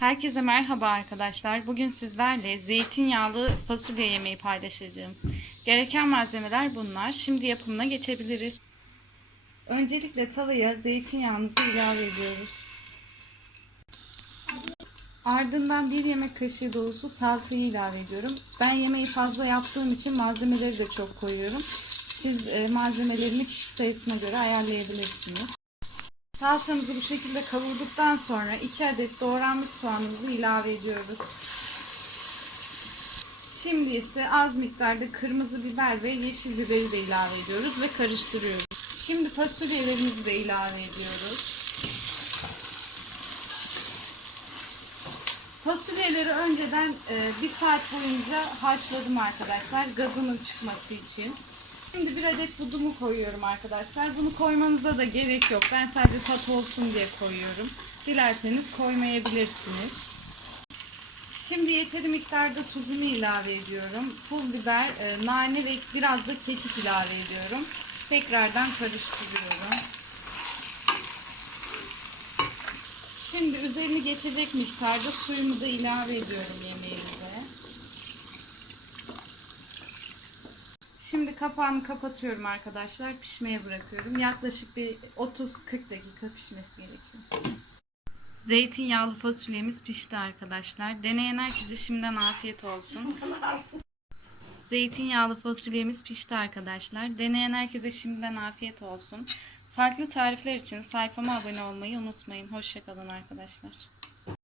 Herkese merhaba arkadaşlar. Bugün sizlerle zeytinyağlı fasulye yemeği paylaşacağım. Gereken malzemeler bunlar. Şimdi yapımına geçebiliriz. Öncelikle tavaya zeytinyağımızı ilave ediyoruz. Ardından bir yemek kaşığı dolusu salçayı ilave ediyorum. Ben yemeği fazla yaptığım için malzemeleri de çok koyuyorum. Siz e, malzemelerini kişi sayısına göre ayarlayabilirsiniz. Salçamızı bu şekilde kavurduktan sonra 2 adet doğranmış soğanımızı ilave ediyoruz. Şimdi ise az miktarda kırmızı biber ve yeşil biberi de ilave ediyoruz ve karıştırıyoruz. Şimdi fasulyelerimizi de ilave ediyoruz. Fasulyeleri önceden e, bir saat boyunca haşladım arkadaşlar gazının çıkması için. Şimdi bir adet budumu koyuyorum arkadaşlar. Bunu koymanıza da gerek yok. Ben sadece tat olsun diye koyuyorum. Dilerseniz koymayabilirsiniz. Şimdi yeteri miktarda tuzumu ilave ediyorum. Pul biber, e, nane ve biraz da kekik ilave ediyorum. Tekrardan karıştırıyorum. Şimdi üzerini geçecek miktarda suyumu da ilave ediyorum yemeğimize. Şimdi kapağını kapatıyorum arkadaşlar. Pişmeye bırakıyorum. Yaklaşık bir 30-40 dakika pişmesi gerekiyor. Zeytinyağlı fasulyemiz pişti arkadaşlar. Deneyen herkese şimdiden afiyet olsun. Zeytinyağlı fasulyemiz pişti arkadaşlar. Deneyen herkese şimdiden afiyet olsun. Farklı tarifler için sayfama abone olmayı unutmayın. Hoşçakalın arkadaşlar.